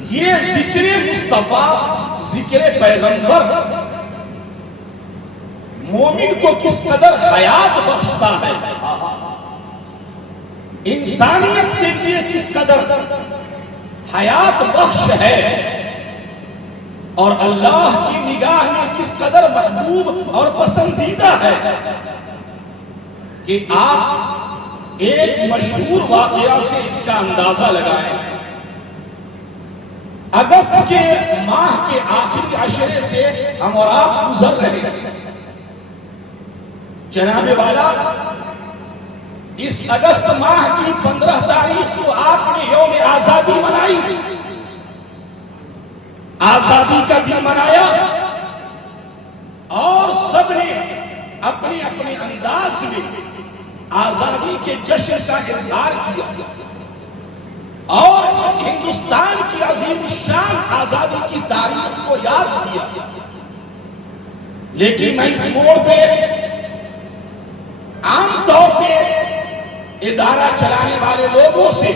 یہ ذکر مصطفیٰ، ذکر پیغمبر مومن کو کس قدر حیات بخشتا ہے، انسانیت کے لیے کس قدر حیات بخش ہے، اور اللہ کی نگاہ میں کس قدر محبوب اور پسندیدہ ہے، کہ آپ ایک مشہور واقعہ سے اس کا اندازہ لگائیں۔ اگست کے ماہ کے آخری عشرے سے ہم اور آپ گزر رہے ہیں۔ جناب والا، اس اگست ماہ کی 15 تاریخ کو آپ نے یوم آزادی منائی، آزادی کا دن منایا، اور سب نے اپنے اپنے انداز میں آزادی کے جشن کا اظہار کیا، اور ہندوستان کی عظیم الشان آزادی کی تاریخ کو یاد کیا۔ لیکن میں اس موڑ پہ عام طور پہ ادارہ چلانے والے لوگوں سے،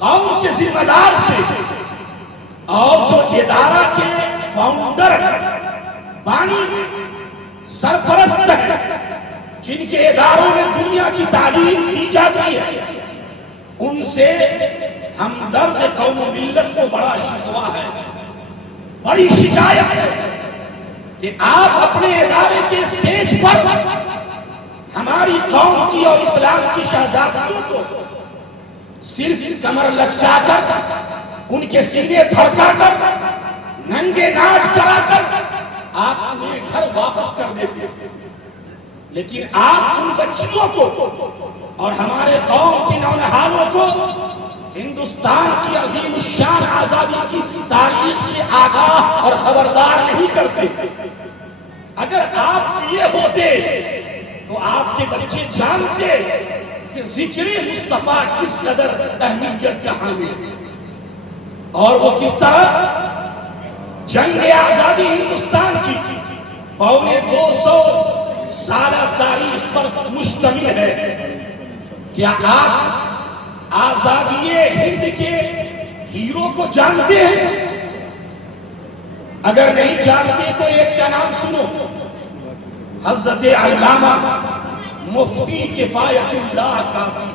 قوم کے ذمہ دار سے، اور جو ادارہ کے فاؤنڈر، بانی، سرپرست، جن کے اداروں میں دنیا کی تعلیم دی جاتی ہے، ان سے ہمدرد قوم و ملت کو بڑا شکوہ ہے، بڑی شکایت ہے کہ آپ اپنے ادارے کے اسٹیج پر ہماری قوم کی اور اسلام کی شہزادیوں کو صرف کمر لچکا کر، ان کے سینے دھڑکا کر، ننگے ناچ کرا کر آپ انہیں گھر واپس کر دیتے، لیکن آپ ان بچیوں کو اور ہمارے قوم کی نونہالوں کو ہندوستان کی عظیم الشان آزادی کی تاریخ سے آگاہ اور خبردار نہیں کرتے۔ اگر آپ کیے ہوتے تو آپ کے بچے جانتے کہ ذکر مصطفیٰ کس قدر اہمیت کا حامل ہے، اور وہ کس طرح جنگ آزادی ہندوستان کی پونے 200 سالہ تاریخ پر مشتمل ہے۔ کیا آپ آزادی ہند کے ہیرو کو جانتے ہیں؟ اگر نہیں جانتے تو ایک کا نام سنو، حضرت علامہ مفتی کفایت اللہ کافی۔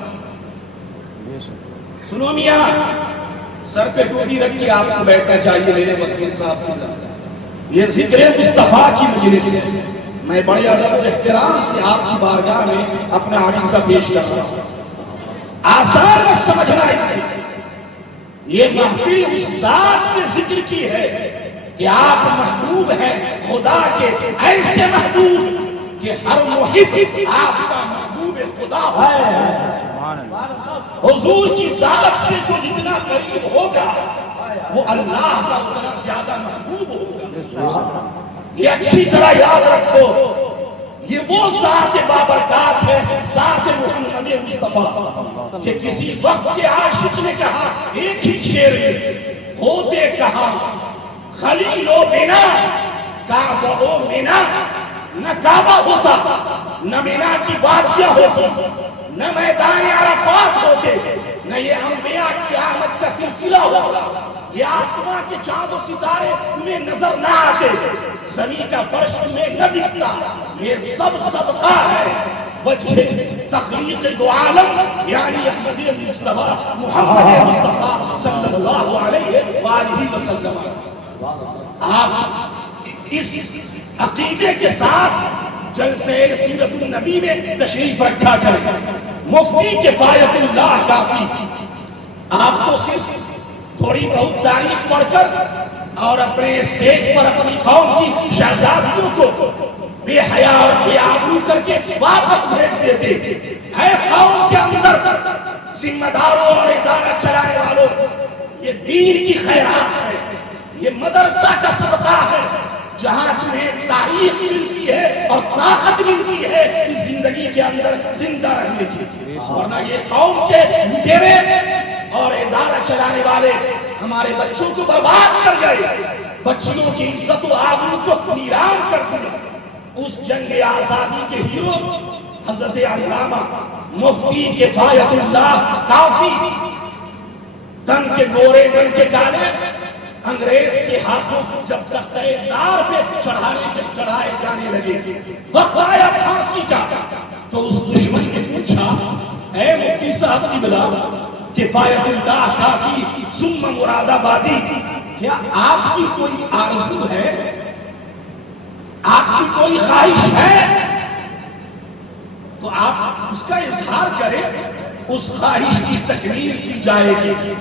سنو میاں، سر پہ ٹوپی رکھ کے آپ کو بیٹھنا چاہیے میرے وکیل صاحب۔ یہ ذکر مصطفیٰ کی مجلس ہے، میں بڑے ادب و احترام سے آپ کی بارگاہ میں اپنا عریضہ پیش کر رہا ہوں۔ آسان نہ سمجھنا اسے، یہ محفل اس ذات کے ذکر کی ہے کہ آپ محبوب ہیں خدا کے، ایسے محبوب کہ ہر محب آپ کا محبوب خدا ہے۔ حضور کی ذات سے جو جتنا قریب ہوگا وہ اللہ کا اتنا زیادہ محبوب ہوگا۔ یہ اچھی طرح یاد رکھو، یہ وہ ذات بابرکات ہے، ذات محمد مصطفیٰ، کہ کسی وقت کے عاشق نے کہا ایک ہی شعر میں، ہوتے کہاں خلیل و بنا، کعبہ و منا، نہ کعبہ ہوتا، نہ منا کی وادیاں ہوتی، نہ میدان عرفات ہوتے، نہ یہ انبیاء کی آمد کا سلسلہ ہوتا، یہ آسمان کے چاند و ستارے تمہیں نظر نہ آتے، زمین کا فرش تمہیں نہ دکھتا۔ یہ سب صدقہ ہے وجہ تخلیق دو عالم، یعنی احمد مصطفیٰ محمد مصطفیٰ صلی اللہ علیہ وآلہ وسلم۔ آپ اس عقیدے کے ساتھ جلسہ سیرت النبی میں تشریف رکھا کریں۔ مفتی کفایت اللہ کافی آپ کو صرف تھوڑی بہت تاریخ پڑھ کر اور اپنے اسٹیج پر اپنی قوم کی شہزادیوں کو بے حیا اور بے آبرو کر کے واپس بھیج دیتے۔ اے قوم کے اندر ذمہ داروں اور ادارہ چلانے والوں، یہ دین کی خیرات ہے، یہ مدرسہ کا صدقہ ہے، جہاں تمہیں تاریخ ملتی ہے اور طاقت ملتی ہے اس زندگی کے اندر زندہ رہنے کی۔ ورنہ یہ قوم کے لٹیرے اور ادارہ چلانے والے ہمارے بچوں کو برباد کر گئے، بچیوں کی عزت و آبرو کو نیلام کر دیا۔ اس جنگ آزادی کے ہیرو حضرت علامہ مفتی کفایت اللہ کافی تن کے گورے ڈن کے کالے انگریز کے ہاتھوں جب تختہ دار پہ چڑھائے جانے لگے، وقت آیا پھانسی کا، تو اس دشمن نے پوچھا اے مفتی صاحب کی بلا کفایت اللہ کافی ثم مراد آبادی، کیا آپ کی کوئی آرزو ہے، آپ کی کوئی خواہش ہے تو آپ اس کا اظہار کریں، اس خواہش کی تکمیل کی جائے گی۔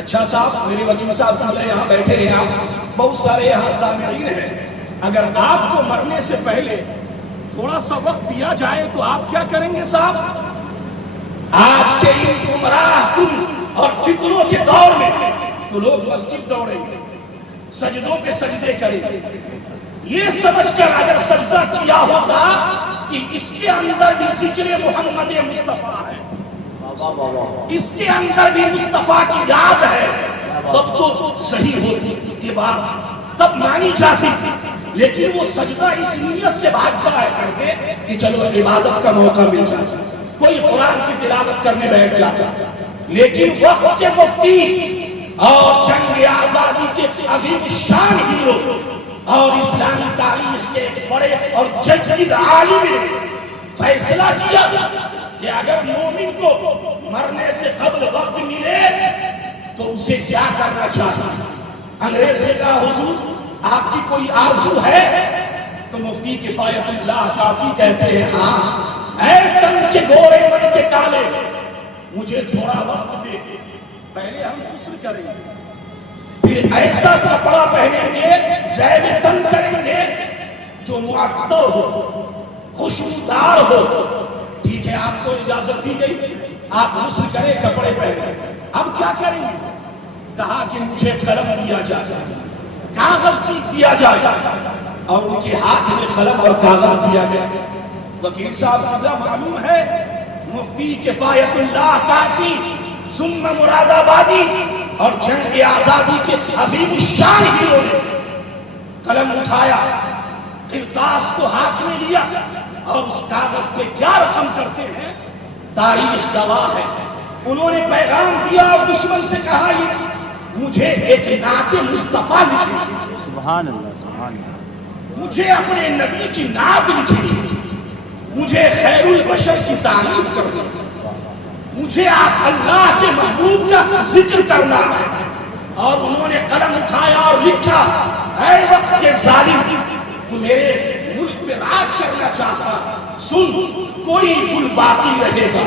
اچھا صاحب، میرے وکیل صاحب سامنے یہاں بیٹھے ہیں، آپ بہت سارے یہاں سامعین ہیں، اگر آپ کو مرنے سے پہلے تھوڑا سا وقت دیا جائے تو آپ کیا کریں گے صاحب؟ آج کے ان گمراہ کن اور فکروں کے دور میں تو لوگ مسجد دوڑیں گے، سجدوں پہ سجدے کریں گے، یہ سمجھ کر اگر سجدہ کیا ہوتا کہ اس کے اندر بھی ذکر محمد مصطفیٰ ہے، اس کے اندر بھی مصطفیٰ کی یاد ہے، تب تو صحیح ہوتی یہ بات، تب مانی جاتی تھی، لیکن وہ سجدہ اس نیت سے بھاگتا ہے کرتے کہ چلو عبادت کا موقع مل جاتا، کوئی قرآن کی تلاوت کرنے بیٹھ جاتا، لیکن وقت کے مفتی اور جنگ آزادی کے عظیم شان ہیرو اور اسلامی تاریخ کے بڑے اور جدید عالم نے فیصلہ کیا کہ اگر مومن کو مرنے سے قبل وقت ملے تو اسے کیا کرنا چاہیے۔ انگریز نے کہا حضور آپ کی کوئی آرزو ہے؟ تو مفتی کفایت اللہ کافی کہتے ہیں ہاں، اے تن کے گورے من کے کالے، مجھے تھوڑا وقت دے، پہلے ہم غسل کریں گے، پھر ایسا کپڑا پہنیں گے، زیب تن کریں گے جو معطر ہو، خوشبودار ہو۔ ٹھیک ہے، آپ کو اجازت دی گئی، آپ غسل کریں، کپڑے پہنے، اب کیا کریں گے؟ کہا کہ مجھے قلم دیا جائے، کاغذ دیا جائے، اور ان کے ہاتھ میں قلم اور کاغذ دیا گیا۔ وکیل صاحب مجھے معلوم ہے مفتی کفایت اللہ کافی ثم مراد آبادی اور جنگ آزادی کے عظیم الشان ہیرو نے قلم اٹھایا، کرتاس کو ہاتھ میں لیا، اور اس کاغذ پہ کیا رقم کرتے ہیں تاریخ گواہ ہے، انہوں نے پیغام دیا اور دشمن سے کہا یہ مجھے ایک نعت مصطفیٰ لکھی، سبحان اللہ سبحان اللہ، مجھے اپنے نبی کی نعت لکھی، مجھے خیر البشر کی تعریف کرنا، مجھے آپ اللہ کے محبوب کا ذکر کرنا ہے۔ اور انہوں نے قلم اٹھایا اور لکھا اے وقت کے ظالم، تو میرے ملک میں راج کرنا چاہتا، سن کوئی گل باقی رہے گا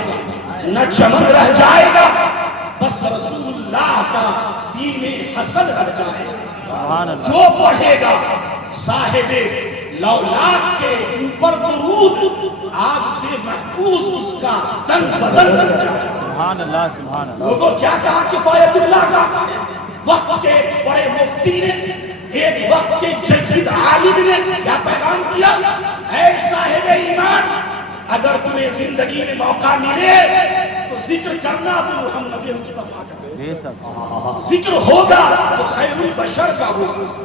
نہ چمن رہ جائے گا، بس رسول اللہ کا دین حسن رہ جائے گا، جو پڑھے گا صاحب لولاک کے اوپر درود آگ سے محفوظ اس کا تن بدن بن جائے گا۔ سبحان اللہ سبحان اللہ۔ لوگوں کیا کہا کفایت اللہ کا؟ وقت کے بڑے مفتی نے، ایک وقت کے جدید عالم نے کیا پیغام دیا؟ اے صاحب ایمان، اگر تمہیں زندگی میں موقع ملے تو ذکر کرنا تو محمد مصطفیٰ کا، ذکر ہوگا تو خیر البشر کا ہوگا۔